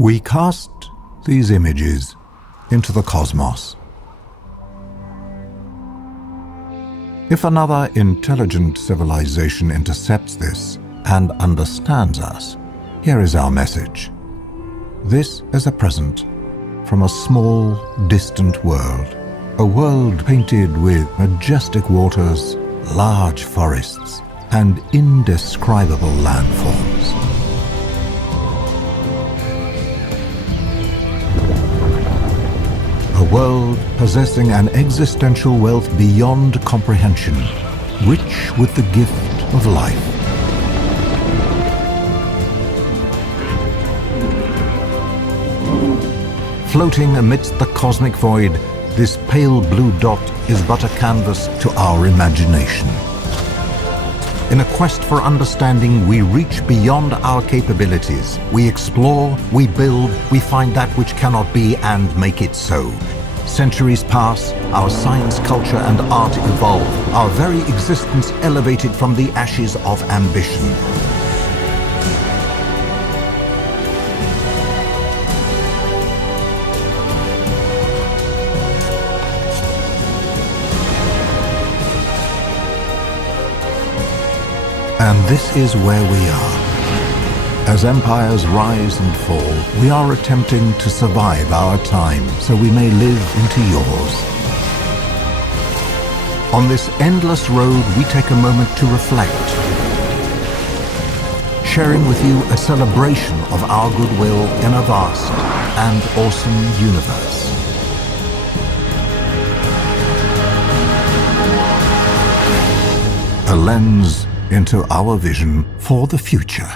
We cast these images into the cosmos. If another intelligent civilization intercepts this and understands us, here is our message. This is a present from a small, distant world. A world painted with majestic waters, large forests, and indescribable landforms. A world possessing an existential wealth beyond comprehension, rich with the gift of life. Floating amidst the cosmic void, this pale blue dot is but a canvas to our imagination. In a quest for understanding, we reach beyond our capabilities. We explore, we build, we find that which cannot be and make it so. Centuries pass, our science, culture, and art evolve, our very existence elevated from the ashes of ambition. And this is where we are. As empires rise and fall, we are attempting to survive our time so we may live into yours. On this endless road, we take a moment to reflect, sharing with you a celebration of our goodwill in a vast and awesome universe. A lens into our vision for the future.